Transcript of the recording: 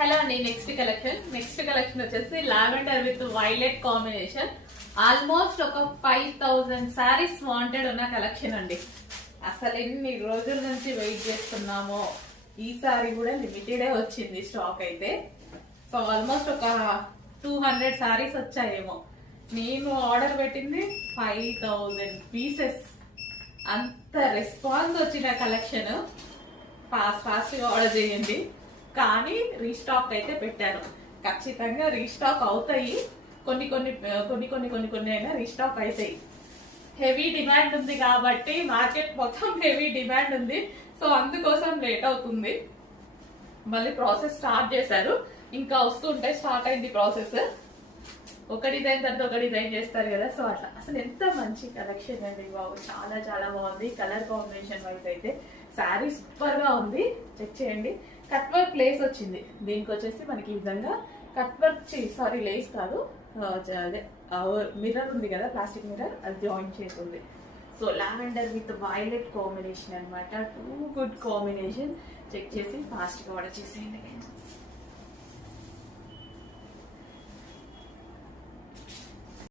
Hello అండి. Next collection వచ్చేసి lavender with violet combination. Almost ఒక 5000 సారీస్ వాంటెడ్ ఉన్న కలెక్షన్ అండి. అసలు ఎన్ని రోజుల నుంచి వెయిట్ చేస్తున్నామో. ఈ సారీ కూడా లిమిటెడే వచ్చింది స్టాక్ అయితే. సో ఆల్మోస్ట్ ఒక 200 సారీస్ వచ్చాయేమో. నేను ఆర్డర్ పెట్టింది 5000 పీసెస్. అంత రెస్పాన్స్ వచ్చిన కలెక్షన్. ఫాస్ట్ గా ఆర్డర్ చేయండి. కానీ రీస్టాక్ అయితే పెట్టాను. ఖచ్చితంగా రీస్టాక్ అవుతాయి. కొన్ని అయినా రీస్టాక్ అవుతాయి. హెవీ డిమాండ్ ఉంది కాబట్టి మార్కెట్ మొత్తం హెవీ డిమాండ్ ఉంది. సో అందుకోసం లేట్ అవుతుంది. మళ్ళీ ప్రాసెస్ స్టార్ట్ చేశారు. ఇంకా వస్తుంటే స్టార్ట్ అయింది ప్రాసెస్. ఒక డిజైన్ తర్వాత ఒక డిజైన్ చేస్తారు కదా. సో అట్లా అసలు ఎంత మంచి కలెక్షన్ అండి బాబు. చాలా చాలా బాగుంది. కలర్ కాంబినేషన్ వైజ్ అయితే శారీ సూపర్ గా ఉంది. చెక్ చేయండి. కట్ వర్క్ లేస్ వచ్చింది. దీనికి వచ్చేసి మనకి ఈ విధంగా కట్ వర్క్ లేస్ కాదు, అదే మిర్రర్ ఉంది కదా, ప్లాస్టిక్ మిర్రర్, అది జాయిన్ చేస్తుంది. So lavender with violet combination అనమాట. Too good combination. చెక్ చేసి ఫాస్ట్ గా ఆర్డర్ చేసేయండి.